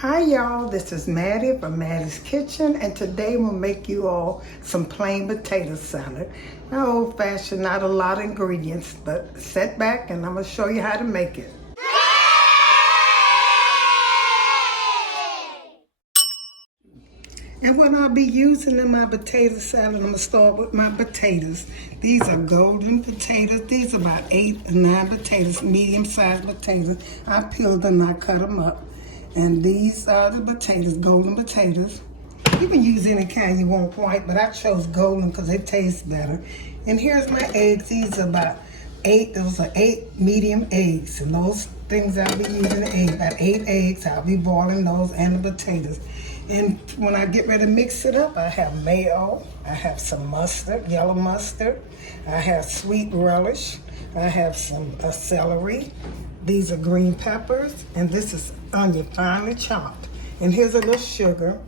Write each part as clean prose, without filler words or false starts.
Hi y'all, this is Mattie from Mattie's Kitchen, and today we'll make you all some plain potato salad. Now old fashioned, not a lot of ingredients, but sit back and I'm going to show you how to make it. And what I'll be using in my potato salad, I'm going to start with my potatoes. These are golden potatoes. These are about 8 or 9 potatoes, medium-sized potatoes. I peeled them, I cut them up. And these are the potatoes, golden potatoes. You can use any kind you want white, but I chose golden because they taste better. And here's my eggs. These are about 8, those are 8 medium eggs. And those things I'll be using, about 8 eggs. I'll be boiling those and the potatoes. And when I get ready to mix it up, I have mayo, I have some mustard, yellow mustard, I have sweet relish, I have some celery. These are green peppers, and this is onion finely chopped. And here's a little sugar.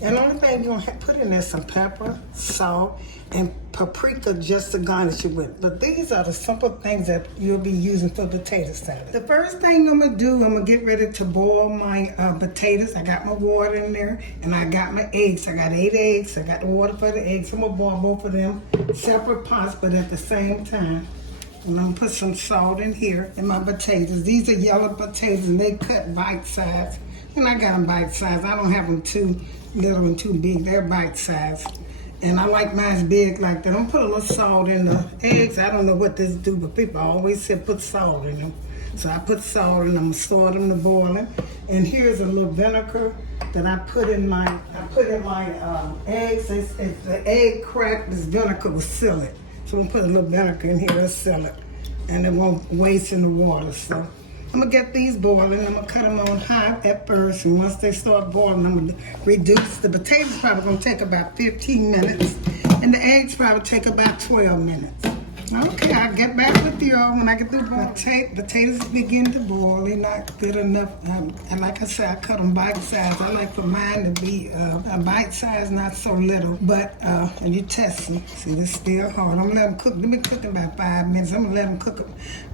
And the only thing you're gonna put in there is some pepper, salt, and paprika just to garnish it with. But these are the simple things that you'll be using for potato salad. The first thing I'm gonna do, I'm gonna get ready to boil my potatoes. I got my water in there, and I got my eggs. I got 8 eggs. I got the water for the eggs. I'm gonna boil both of them separate pots, but at the same time. And I'm gonna put some salt in here in my potatoes. These are yellow potatoes and they cut bite size. And I got them bite size. I don't have them too little and too big. They're bite size. And I like mine big like that. I'm gonna put a little salt in the eggs. I don't know what this do, but people always say put salt in them. So I put salt in them, I'm gonna start them to boiling. And here's a little vinegar that I put in my eggs. If the egg cracked, this vinegar will seal it. So I'm gonna put a little vinegar in here to seal it, and it won't waste in the water. So I'm gonna get these boiling. I'm gonna cut them on high at first, and once they start boiling, I'm gonna reduce. The potatoes probably gonna take about 15 minutes, and the eggs probably take about 12 minutes. Okay, I'll get back with y'all when I get through boiling. Potatoes begin to boil. They're not good enough. And like I said, I cut them bite size. I like for mine to be a bite size, not so little. But and you test them. See, they're still hard. I'm gonna let them cook. Let me cook them about 5 minutes. I'm gonna let them cook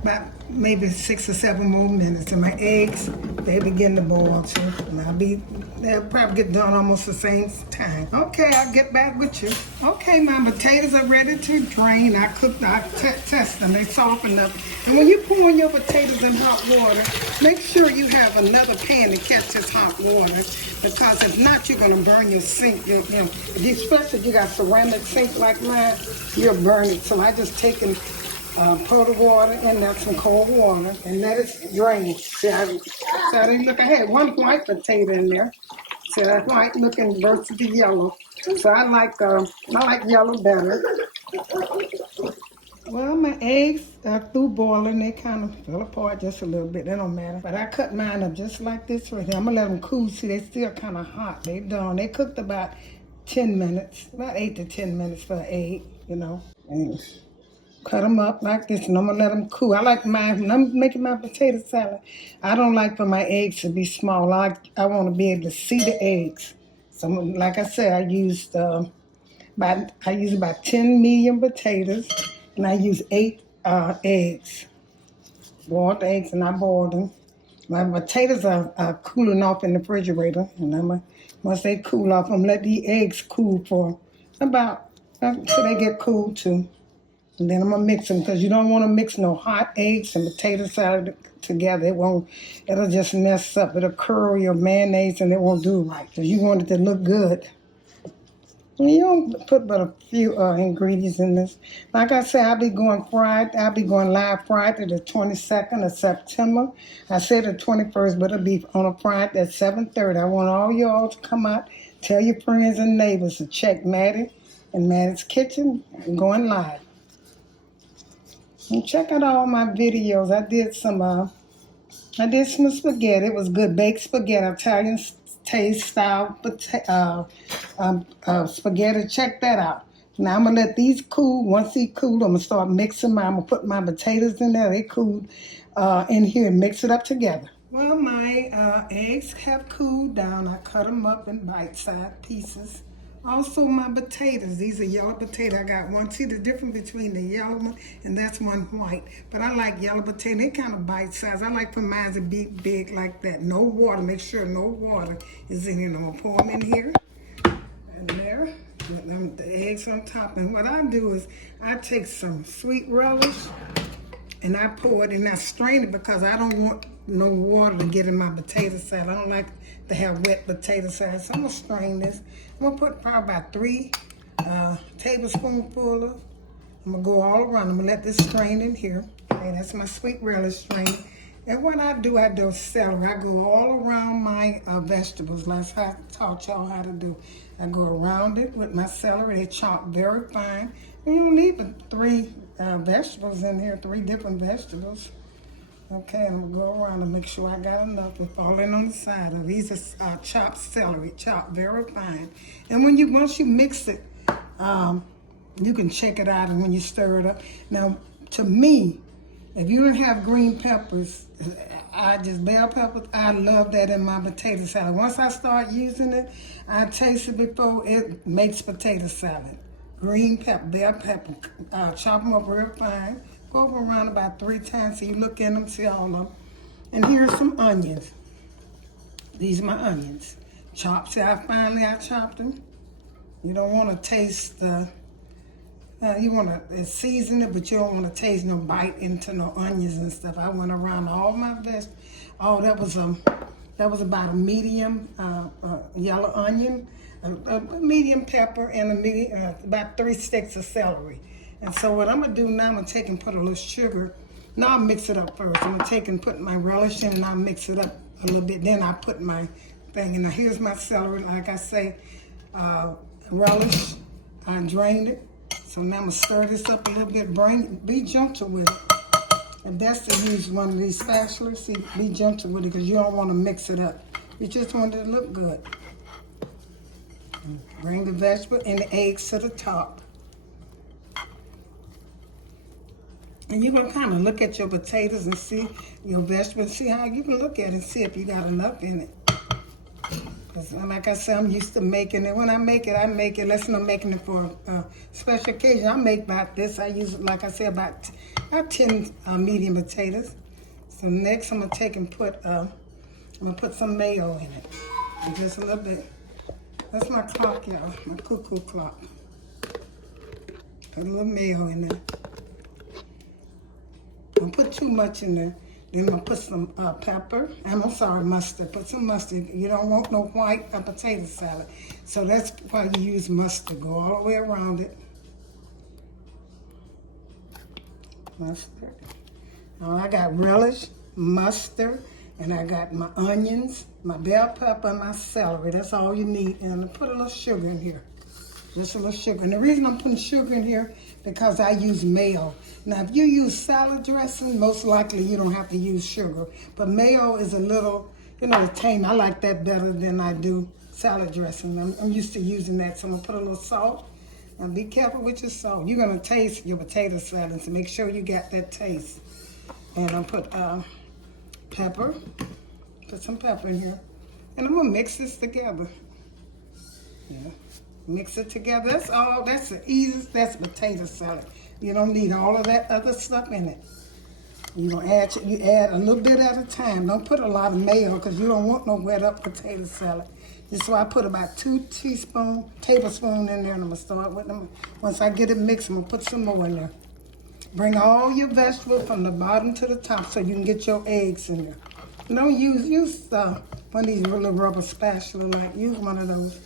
about maybe 6 or 7 more minutes. And my eggs, they begin to boil too. And they'll probably get done almost the same time. Okay, I'll get back with you. Okay, my potatoes are ready to drain. I test them, they soften up. And when you pour in your potatoes in hot water, make sure you have another pan to catch this hot water, because if not, you're gonna burn your sink. Especially if you got ceramic sink like mine, you'll burn it. So I just take and pour the water in there, some cold water, and let it drain. See, look, I had 1 white potato in there. See, that white looking versus the yellow. So I like yellow better. Well, my eggs are through boiling. They kind of fell apart just a little bit. They don't matter. But I cut mine up just like this right here. I'm going to let them cool. See, they still kind of hot. They done. They cooked about 10 minutes, about 8 to 10 minutes for an egg, And cut them up like this, and I'm going to let them cool. I like mine, when I'm making my potato salad, I don't like for my eggs to be small. I want to be able to see the eggs. So, like I said, I used about 10 medium potatoes, and I use 8 eggs, boiled eggs, and I boiled them. My potatoes are cooling off in the refrigerator, and once they cool off, I'm gonna let the eggs cool for about until they get cool too. And then I'm gonna mix them, because you don't want to mix no hot eggs and potato salad together. It'll just mess up. It'll curl your mayonnaise, and it won't do right. So you want it to look good. You don't put but a few ingredients in this. Like I said, I'll be going live Friday the 22nd of September. I said the 21st, but it'll be on a Friday at 7:30. I want all y'all to come out, tell your friends and neighbors to check Mattie and Mattie's Kitchen. I'm going live. And check out all my videos. I did some spaghetti. It was good baked spaghetti, Italian taste style spaghetti. Check that out. Now I'm gonna let these cool. Once they cool, I'm gonna start mixing I'm gonna put my potatoes in there. They cooled in here and mix it up together. Well, my eggs have cooled down. I cut them up in bite-sized pieces. Also my potatoes, these are yellow potatoes. I got one. See the difference between the yellow one and that's one white. But I like yellow potato. They kind of bite size. I like for mine to be big like that. No water. Make sure no water is in here. I'm gonna pour them in here and there. The eggs on top. And what I do is I take some sweet relish and I pour it and I strain it because I don't want no water to get in my potato salad. I don't like to have wet potato salad. So I'm gonna strain this. I'm gonna put probably about 3 tablespoonfuls of. I'm gonna go all around. I'm gonna let this strain in here. Okay, that's my sweet relish strain. And what I do celery. I go all around my vegetables. That's how I taught y'all how to do. I go around it with my celery. They chop very fine. And you don't need but 3 vegetables in here, 3 different vegetables. Okay, I'm gonna go around and make sure I got enough. It's falling on the side of these are chopped celery, chopped very fine. And once you mix it, you can check it out and when you stir it up. Now, to me, if you don't have green peppers, bell peppers, I love that in my potato salad. Once I start using it, I taste it before it makes potato salad. Green pepper, bell pepper, chop them up real fine. Go over around about 3 times so you look in them, see all of them. And here's some onions. These are my onions. Chopped, see how finely I chopped them? You don't want to taste the, you want to season it, but you don't want to taste no bite into no onions and stuff. I went around all my vegetables. Oh, that was about a medium yellow onion, a medium pepper, and about 3 sticks of celery. And so what I'm gonna do now, I'm gonna take and put a little sugar. Now I'll mix it up first. I'm gonna take and put my relish in and I'll mix it up a little bit. Then I'll put my thing in. Now here's my celery. Like I say, relish, I drained it. So now I'm gonna stir this up a little bit. Be gentle with it. And best to use one of these spatulas. See, be gentle with it because you don't want to mix it up. You just want it to look good. Bring the vegetable and the eggs to the top. And you're going to kind of look at your potatoes and see your vegetables. See how you can look at it and see if you got enough in it. Because like I said, I'm used to making it. When I make it, let's say I'm making it for a special occasion. I make about this. I use, like I said, about 10 medium potatoes. So next I'm going to take and put, I'm going to put some mayo in it. Just a little bit. That's my clock, y'all, my cuckoo clock. Put a little mayo in there. Don't put too much in there. Then I'm gonna put some pepper. Mustard. Put some mustard. You don't want no white potato salad. So that's why you use mustard. Go all the way around it. Mustard. Now I got relish, mustard, and I got my onions, my bell pepper, and my celery. That's all you need. And I'm gonna put a little sugar in here. Just a little sugar. And the reason I'm putting sugar in here, because I use mayo. Now, if you use salad dressing, most likely you don't have to use sugar. But mayo is a little, tame. I like that better than I do salad dressing. I'm used to using that, so I'm gonna put a little salt. Now, be careful with your salt. You're gonna taste your potato salad, so make sure you got that taste. And I'll put pepper. Put some pepper in here. And I'm gonna mix this together. Yeah. Mix it together. That's all. That's the easiest. That's potato salad. You don't need all of that other stuff in it. You add a little bit at a time. Don't put a lot of mayo because you don't want no wet up potato salad. Just so I put about 2 tablespoons in there, and I'm gonna start with them. Once I get it mixed, I'm gonna put some more in there. Bring all your vegetables from the bottom to the top so you can get your eggs in there. You don't use one of these little rubber spatulas. Use one of those.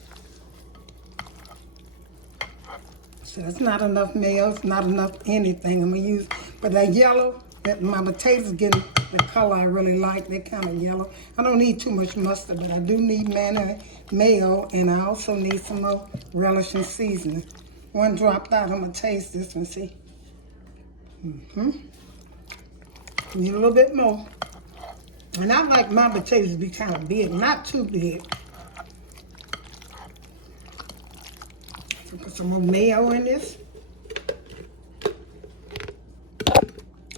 So it's not enough mayo, it's not enough anything I'm gonna use. But that yellow, my potatoes getting the color I really like, they're kind of yellow. I don't need too much mustard, but I do need mayo, and I also need some more relish and seasoning. One dropped out, I'm gonna taste this and see. Need a little bit more. And I like my potatoes to be kind of big, not too big. Put some more mayo in this.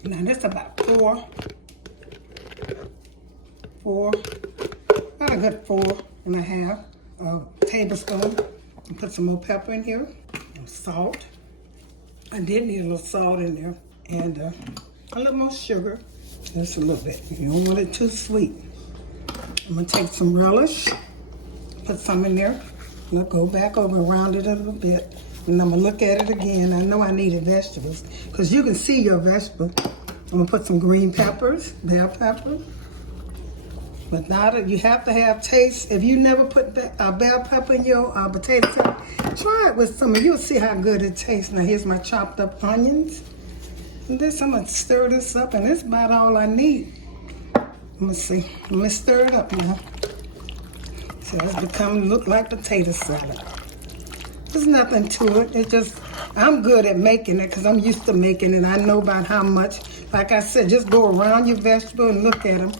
Now that's about four, about a good 4.5 tablespoons. Put some more pepper in here, salt. I did need a little salt in there, and a little more sugar, just a little bit. You don't want it too sweet. I'm gonna take some relish, put some in there. I'll go back over and round it a little bit, and I'm gonna look at it again. I know I needed vegetables, because you can see your vegetable. I'm gonna put some green peppers, bell pepper. But now that you have to have taste, if you never put bell pepper in your potato salad, try it with some, and you'll see how good it tastes. Now here's my chopped up onions. And this, I'm gonna stir this up, and that's about all I need. Let me see, let me stir it up now. So it's becoming look like potato salad. There's nothing to it. It's just, I'm good at making it because I'm used to making it. I know about how much. Like I said, just go around your vegetable and look at them.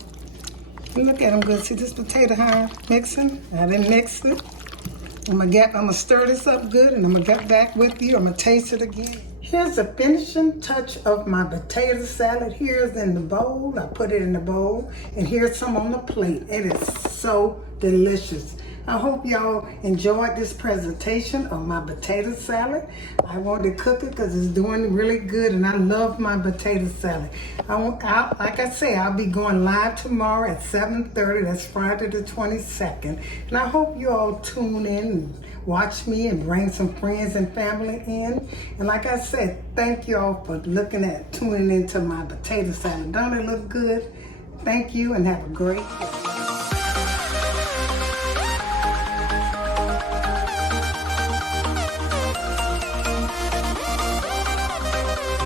Look at them good. See this potato how I'm mixing? I didn't mix it. I'm gonna stir this up good, and I'm gonna get back with you. I'm gonna taste it again. Here's the finishing touch of my potato salad. Here's in the bowl. I put it in the bowl, and here's some on the plate. It is so delicious. I hope y'all enjoyed this presentation of my potato salad. I wanted to cook it because it's doing really good, and I love my potato salad. Like I say, I'll be going live tomorrow at 7:30. That's Friday the 22nd. And I hope you all tune in and watch me and bring some friends and family in. And like I said, thank you all for tuning into my potato salad. Don't it look good? Thank you, and have a great day.